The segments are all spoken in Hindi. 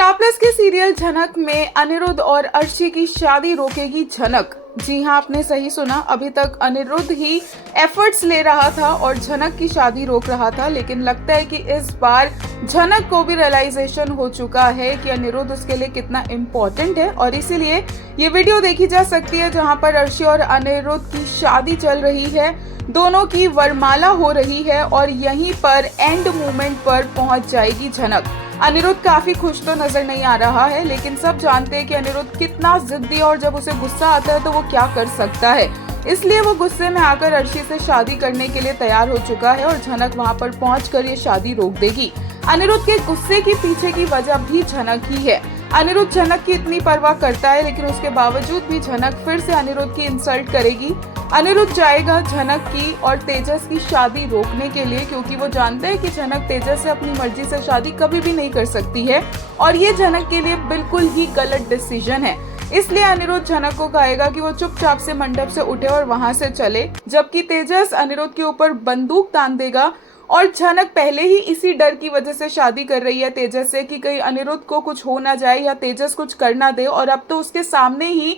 स्टार प्लस के सीरियल झनक में अनिरुद्ध और अर्शी की शादी रोकेगी झनक। जी हाँ, आपने सही सुना। अभी तक अनिरुद्ध ही एफर्ट्स ले रहा था और झनक की शादी रोक रहा था, लेकिन लगता है कि इस बार झनक को भी रियलाइजेशन हो चुका है कि अनिरुद्ध उसके लिए कितना इम्पोर्टेंट है और इसीलिए ये वीडियो देखी जा सकती है जहाँ पर अर्शी और अनिरुद्ध की शादी चल रही है, दोनों की वरमाला हो रही है और यहीं पर एंड मोमेंट पर पहुंच जाएगी झनक। अनिरुद्ध काफी खुश तो नजर नहीं आ रहा है, लेकिन सब जानते हैं कि अनिरुद्ध कितना जिद्दी और जब उसे गुस्सा आता है तो वो क्या कर सकता है। इसलिए वो गुस्से में आकर अर्शी से शादी करने के लिए तैयार हो चुका है और झनक वहां पर पहुंचकर ये शादी रोक देगी। अनिरुद्ध के गुस्से के पीछे की वजह भी झनक ही है। अनिरुद्ध झनक की इतनी परवाह करता है, लेकिन उसके बावजूद भी झनक फिर से अनिरुद्ध की इंसल्ट करेगी। अनिरुद्ध जाएगा झनक की और तेजस की शादी रोकने के लिए, क्योंकि वो जानते हैं कि झनक तेजस से अपनी मर्जी से शादी कभी भी नहीं कर सकती है और ये झनक के लिए बिल्कुल ही गलत डिसीजन है। इसलिए अनिरुद्ध झनक को कहेगा कि वो चुपचाप से मंडप से उठे और वहां से चले, जबकि तेजस अनिरुद्ध के ऊपर बंदूक तान देगा। और झनक पहले ही इसी डर की वजह से शादी कर रही है तेजस से कि कहीं अनिरुद्ध को कुछ हो ना जाए या तेजस कुछ कर ना दे, और अब तो उसके सामने ही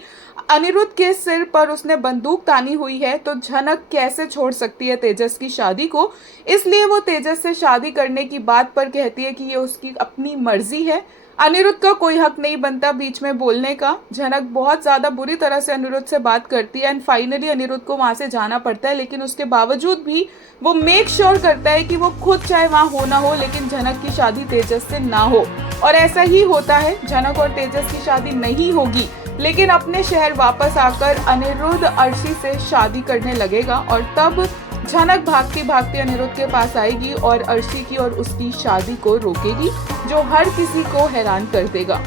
अनिरुद्ध के सिर पर उसने बंदूक तानी हुई है, तो झनक कैसे छोड़ सकती है तेजस की शादी को। इसलिए वो तेजस से शादी करने की बात पर कहती है कि ये उसकी अपनी मर्जी है, अनिरुद्ध का कोई हक नहीं बनता बीच में बोलने का। झनक बहुत ज्यादा बुरी तरह से अनिरुद्ध से बात करती है एंड फाइनली अनिरुद्ध को वहां से जाना पड़ता है, लेकिन उसके बावजूद भी वो मेक श्योर करता है कि वो खुद चाहे वहां हो ना हो, लेकिन झनक की शादी तेजस से ना हो। और ऐसा ही होता है, झनक और तेजस की शादी नहीं होगी, लेकिन अपने शहर वापस आकर अनिरुद्ध अर्शी से शादी करने लगेगा और तब झनक भागती भागती अनिरुद्ध के पास आएगी और अर्शी की और उसकी शादी को रोकेगी, जो हर किसी को हैरान कर देगा।